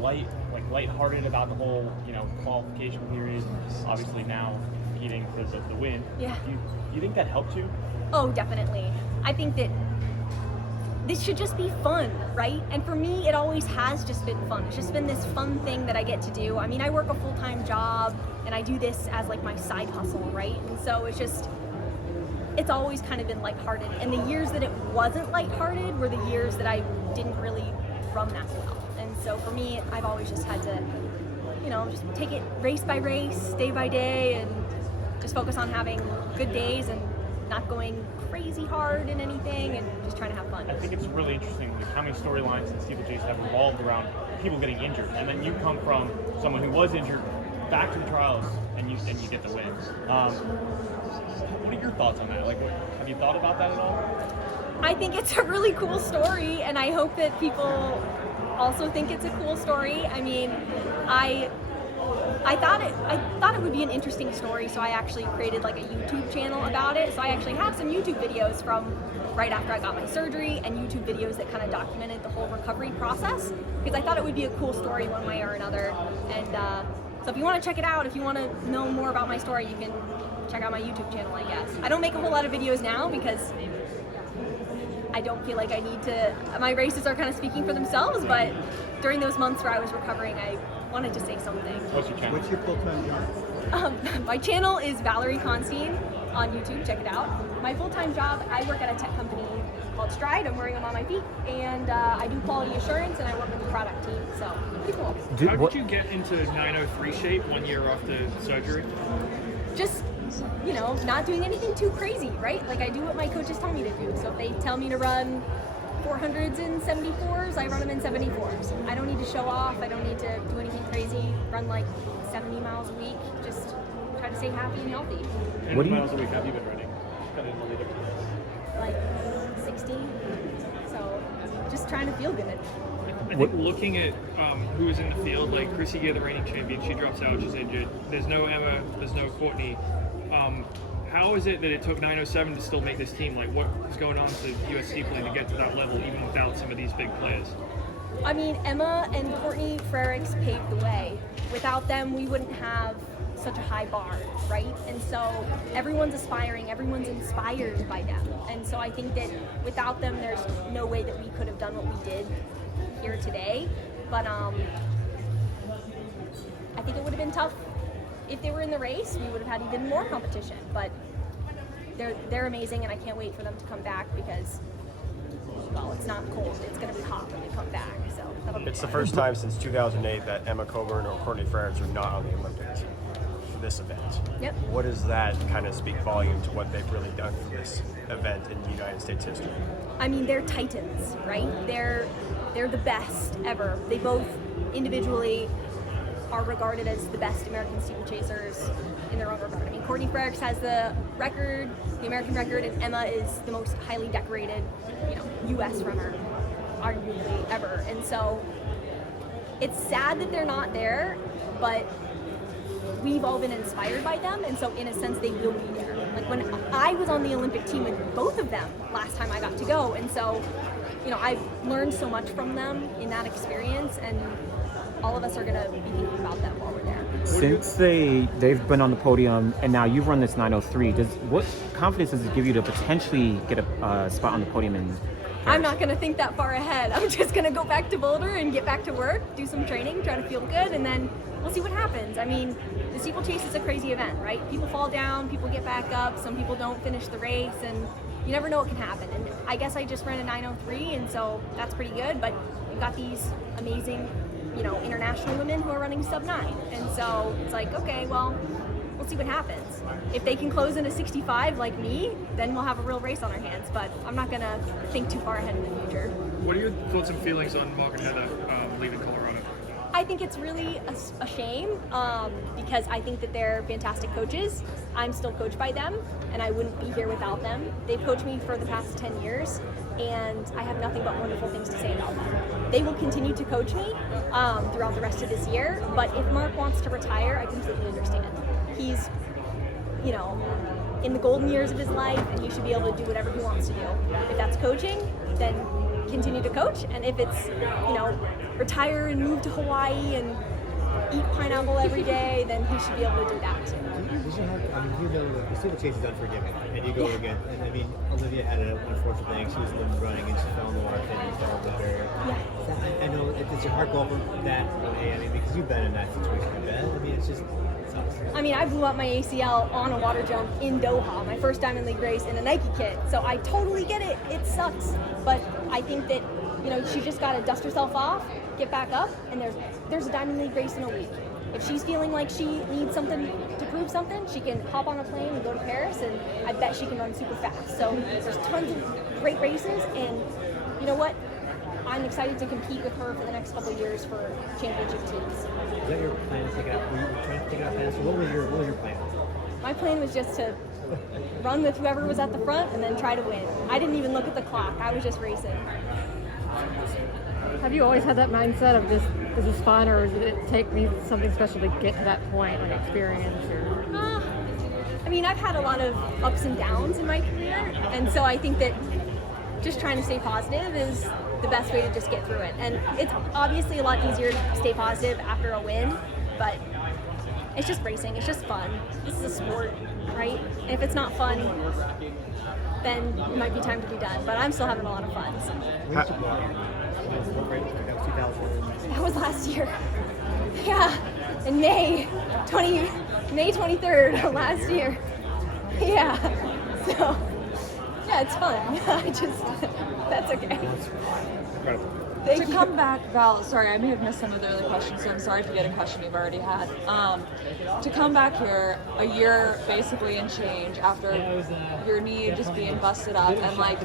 lighthearted about the whole, qualification period. Obviously now competing for the win. Yeah. Do you think that helped you? Oh, definitely. I think that this should just be fun, right? And for me, it always has just been fun. It's just been this fun thing that I get to do. I mean, I work a full-time job, and I do this as like my side hustle, right? And so it's always kind of been lighthearted. And the years that it wasn't lighthearted were the years that I didn't really run that well. And so for me, I've always just had to, just take it race by race, day by day, and just focus on having good days and not going crazy hard in anything and just trying to have fun. I think it's really interesting how many storylines in Steeplechase have revolved around people getting injured, and then you come from someone who was injured back to the trials and you get the win. What are your thoughts on that? Have you thought about that at all? I think it's a really cool story, and I hope that people also think it's a cool story. I mean, I thought it would be an interesting story, so I actually created like a YouTube channel about it. So I actually have some YouTube videos from right after I got my surgery and YouTube videos that kind of documented the whole recovery process, because I thought it would be a cool story one way or another. And so if you want to check it out, if you want to know more about my story, you can check out my YouTube channel, I guess. I don't make a whole lot of videos now because I don't feel like I need to. My races are kind of speaking for themselves, but during those months where I was recovering, I wanted to say something. What's your channel? What's your full-time job? My channel is Val Constien on YouTube. Check it out. My full-time job, I work at a tech company called Stride. I'm wearing them on my feet, and I do quality assurance, and I work with the product team. So pretty cool. How did you get into 903 shape 1 year after surgery? Just not doing anything too crazy, right? Like I do what my coaches tell me to do. So if they tell me to run 400s in 74s, I run them in 74s. I don't need to show off. I don't need to do anything crazy. Run like 70 miles a week. Just try to stay happy and healthy. How many miles a week have you been running? Like 60. So just trying to feel good. I think looking at who's in the field, like Chrissy Gear, the reigning champion, she drops out, she's injured. There's no Emma, there's no Courtney. How is it that it took 907 to still make this team? Like, what is going on to US Steepling to get to that level, even without some of these big players? I mean, Emma and Courtney Frericks paved the way. Without them, we wouldn't have such a high bar, right? And so everyone's aspiring, everyone's inspired by them. And so I think that without them, there's no way that we could have done what we did here today. But I think it would have been tough. If they were in the race, we would have had even more competition. But they're amazing, and I can't wait for them to come back because, well, it's not cold. It's going to be hot when they come back. So that'll be It's fun. the first time since 2008 that Emma Coburn or Courtney Frericks are not on the Olympics for this event. Yep. What does that kind of speak volume to what they've really done for this event in the United States history? I mean, they're titans, right? They're the best ever. They both individually are regarded as the best American steeplechasers in their own regard. I mean, Courtney Frericks has the record, the American record, and Emma is the most highly decorated, U.S. runner, arguably ever. And so it's sad that they're not there, but we've all been inspired by them, and so in a sense they will be there. Like when I was on the Olympic team with both of them last time I got to go, and so I've learned so much from them in that experience, and all of us are going to be thinking about them while we're there. Since they've been on the podium and now you've run this 903, what confidence does it give you to potentially get a spot on the podium in I'm not going to think that far ahead. I'm just going to go back to Boulder and get back to work, do some training, try to feel good, and then we'll see what happens. I mean, the steeplechase is a crazy event, right? People fall down, people get back up, some people don't finish the race, and you never know what can happen. And I guess I just ran a 903, and so that's pretty good, but we've got these amazing, international women who are running sub 9. And so it's like, okay, well, we'll see what happens. If they can close in a 65 like me, then we'll have a real race on our hands. But I'm not going to think too far ahead in the future. What are your thoughts and feelings on Mark and Heather leaving Colorado? I think it's really a shame because I think that they're fantastic coaches. I'm still coached by them, and I wouldn't be here without them. They've coached me for the past 10 years, and I have nothing but wonderful things to say about them. They will continue to coach me throughout the rest of this year, but if Mark wants to retire, I completely understand. He's, in the golden years of his life, and he should be able to do whatever he wants to do. If that's coaching, then continue to coach, and if it's, you know, retire and move to Hawaii and eat pineapple every day, then he should be able to do that too. I mean, you know, the Steeplechase is unforgiving, and you go again. And I mean, Olivia had an unfortunate thing. She was running and she fell in the water and fell in the barrier. Yeah. I know it's your heart going that way. I mean, because you've been in that situation, I bet. I mean, it's just. It sucks. I mean, I blew up my ACL on a water jump in Doha, my first Diamond League race in a Nike kit. So I totally get it. It sucks, but I think that, you know, she just got to dust herself off, get back up, and there's a Diamond League race in a week. If she's feeling like she needs something to prove something, she can hop on a plane and go to Paris, and I bet she can run super fast. So there's tons of great races, and you know what? I'm excited to compete with her for the next couple of years for championship teams. Is that your plan to take it out? Were you trying to take it out fast? What was your plan? My plan was just to run with whoever was at the front and then try to win. I didn't even look at the clock. I was just racing. Have you always had that mindset of this is fun, or did it take me something special to get to that point, like experience? Or? I mean, I've had a lot of ups and downs in my career, and so I think that just trying to stay positive is the best way to just get through it. And it's obviously a lot easier to stay positive after a win, but it's just racing. It's just fun. This is a sport, right? And if it's not fun, then it might be time to be done. But I'm still having a lot of fun. So. When did you go out? That was 2000. That was last year. Yeah, in May 23rd last year. Yeah. So, yeah, it's fun. That's okay. Incredible. Thank To you. come back, Val, sorry, I may have missed some of the early questions, so I'm sorry if you get a question we've already had. To come back here a year basically and change after your knee just being busted up, and like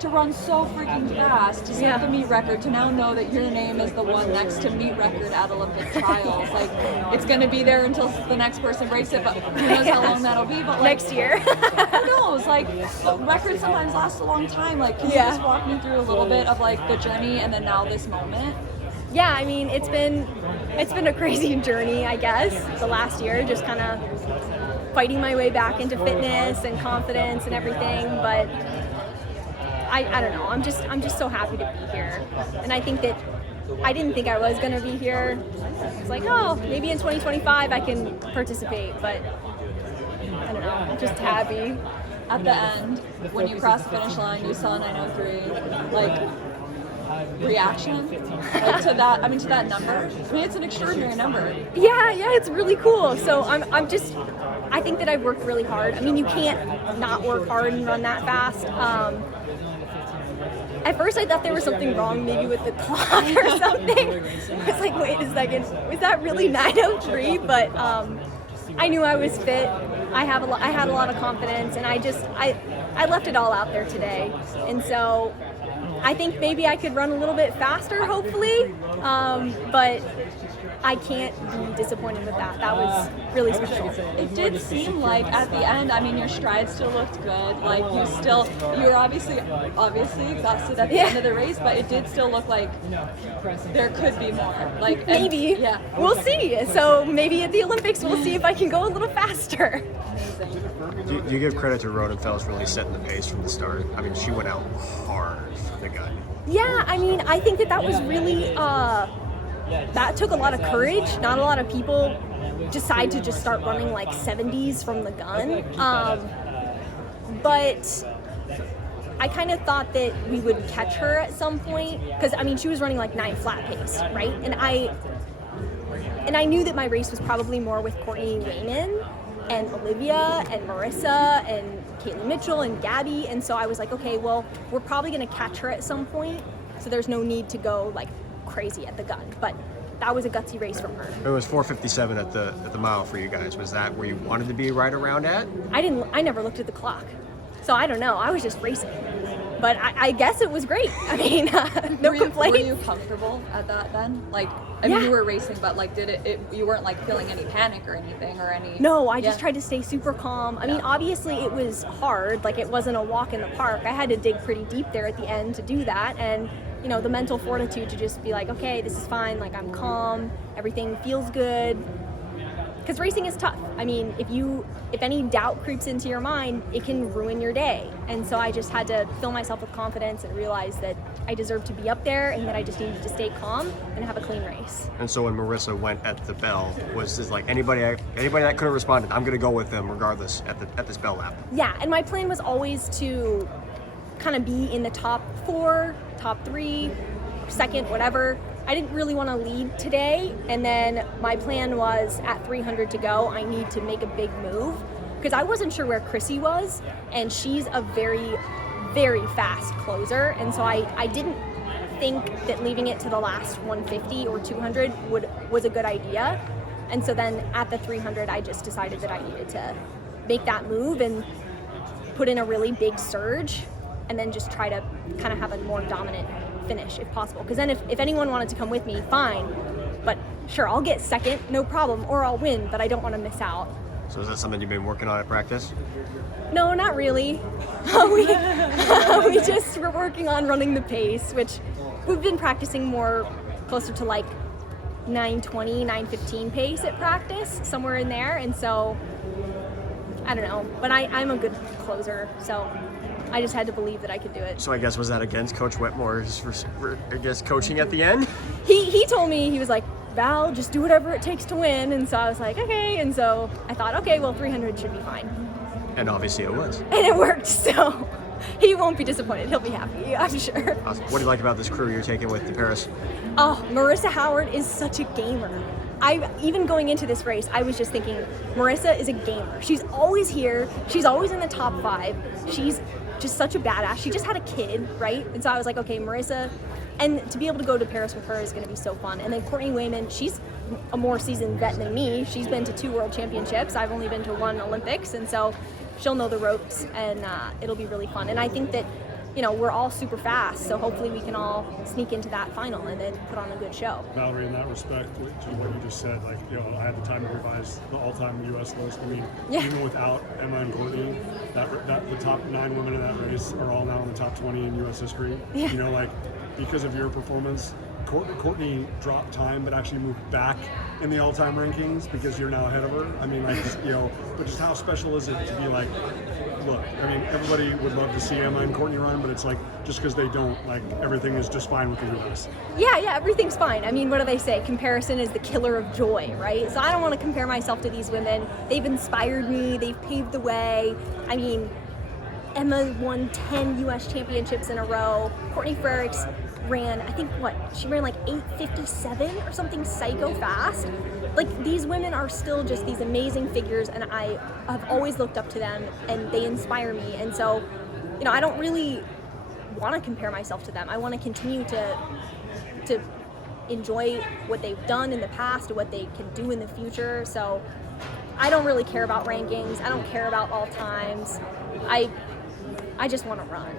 to run so freaking fast, to set the meet record, to now know that your name is the one next to meet record at Olympic trials. Like, it's going to be there until the next person breaks it, but who knows how long that'll be. But like, Next year. who knows? Like, records sometimes last a long time. Like, can you just walk me through a little bit of like the journey and then now this moment? Yeah, I mean, it's been a crazy journey, I guess, the last year, just kind of fighting my way back into fitness and confidence and everything, but I don't know, I'm just so happy to be here. And I think that I didn't think I was going to be here. It's like, oh, maybe in 2025 I can participate, but I don't know, I'm just happy. At the end, when you crossed the finish line, you saw 903, like, reaction like to that, I mean, to that number. I mean, it's an extraordinary number. Yeah, it's really cool. So I think that I've worked really hard. I mean, you can't not work hard and run that fast. At first I thought there was something wrong maybe with the clock or something. I was like, wait a second, was that really 9:03? But I knew I was fit. I had a lot of confidence, and I left it all out there today. And so I think maybe I could run a little bit faster, hopefully, but I can't be disappointed with that. That was really special. It did seem like at the end, I mean, your stride still looked good. Like you were obviously exhausted at the end of the race, but it did still look like there could be more. Like Maybe. Yeah. We'll see. So maybe at the Olympics we'll see if I can go a little faster. Do you give credit to Rodenfels really setting the pace from the start? I mean, she went out hard for the gun. Yeah, I mean, I think that was really, that took a lot of courage. Not a lot of people decide to just start running like 70s from the gun. But I kind of thought that we would catch her at some point, because I mean, she was running like 9 flat pace, right? And I knew that my race was probably more with Courtney Wayman and Olivia and Marissa and Caitlin Mitchell and Gabby, and so I was like, okay, well, we're probably gonna catch her at some point, so there's no need to go like crazy at the gun. But that was a gutsy race from her. It was 4:57 at the mile for you guys. Was that where you wanted to be right around at? I never looked at the clock, so I don't know. I was just racing, but I guess it was great. I mean, no complaints. Were you comfortable at that then? Like, I mean, you were racing, but like, did it you weren't like feeling any panic or anything or any? No, I just tried to stay super calm. I mean, obviously it was hard. Like, it wasn't a walk in the park. I had to dig pretty deep there at the end to do that, and you know, the mental fortitude to just be like, okay, this is fine. Like, I'm calm. Everything feels good. Because racing is tough. I mean, if any doubt creeps into your mind, it can ruin your day. And so I just had to fill myself with confidence and realize that I deserved to be up there and that I just needed to stay calm and have a clean race. And so when Marissa went at the bell, was this like anybody that could have responded, I'm gonna go with them regardless at this bell lap? Yeah, and my plan was always to kind of be in the top 4, top 3, second, whatever. I didn't really want to lead today, and then my plan was at 300 to go, I need to make a big move, because I wasn't sure where Chrissy was, and she's a very, very fast closer, and so I didn't think that leaving it to the last 150 or 200 was a good idea. And so then at the 300, I just decided that I needed to make that move and put in a really big surge, and then just try to kind of have a more dominant finish if possible. Because then if anyone wanted to come with me, fine. But sure, I'll get second, no problem, or I'll win, but I don't want to miss out. So is that something you've been working on at practice? No, not really. We just were working on running the pace, which we've been practicing more closer to like 9:20, 9:15 pace at practice, somewhere in there. And so, I don't know, but I'm a good closer, so I just had to believe that I could do it. So I guess was that against Coach Wetmore's, I guess, coaching at the end? He told me, he was like, Val, just do whatever it takes to win. And so I was like, okay. And so I thought, okay, well, 300 should be fine. And obviously it was. And it worked, so he won't be disappointed. He'll be happy, I'm sure. Awesome. What do you like about this crew you're taking with the Paris? Oh, Marissa Howard is such a gamer. Even going into this race, I was just thinking, Marissa is a gamer. She's always here. She's always in the top 5. She's just such a badass. She just had a kid, right? And so I was like, okay, Marissa, and to be able to go to Paris with her is going to be so fun. And then Courtney Wayman, she's a more seasoned vet than me. She's been to 2 world championships. I've only been to 1 Olympics, and so she'll know the ropes, and it'll be really fun. And I think that, you know, we're all super fast, so hopefully we can all sneak into that final and then put on a good show. Valerie, in that respect, to what you just said, like, you know, I had the time to revise the all-time U.S. list. I mean, Yeah. even without Emma and Courtney, that the top 9 women in that race are all now in the top 20 in U.S. history. Yeah. You know, like, because of your performance, Courtney dropped time, but actually moved back in the all-time rankings because you're now ahead of her. I mean, like, you know, but just how special is it to be like, look, I mean, everybody would love to see Emma and Courtney run, but it's like, just because they don't, like, everything is just fine with the U.S. Yeah, everything's fine. I mean, what do they say? Comparison is the killer of joy, right? So I don't want to compare myself to these women. They've inspired me. They've paved the way. I mean, Emma won 10 U.S. championships in a row. Courtney Frerichs ran, I think, she ran like 8:57 or something psycho fast. Like, these women are still just these amazing figures, and I have always looked up to them, and they inspire me. And so, you know, I don't really want to compare myself to them. I want to continue to enjoy what they've done in the past and what they can do in the future. So I don't really care about rankings. I don't care about all times. I just want to run.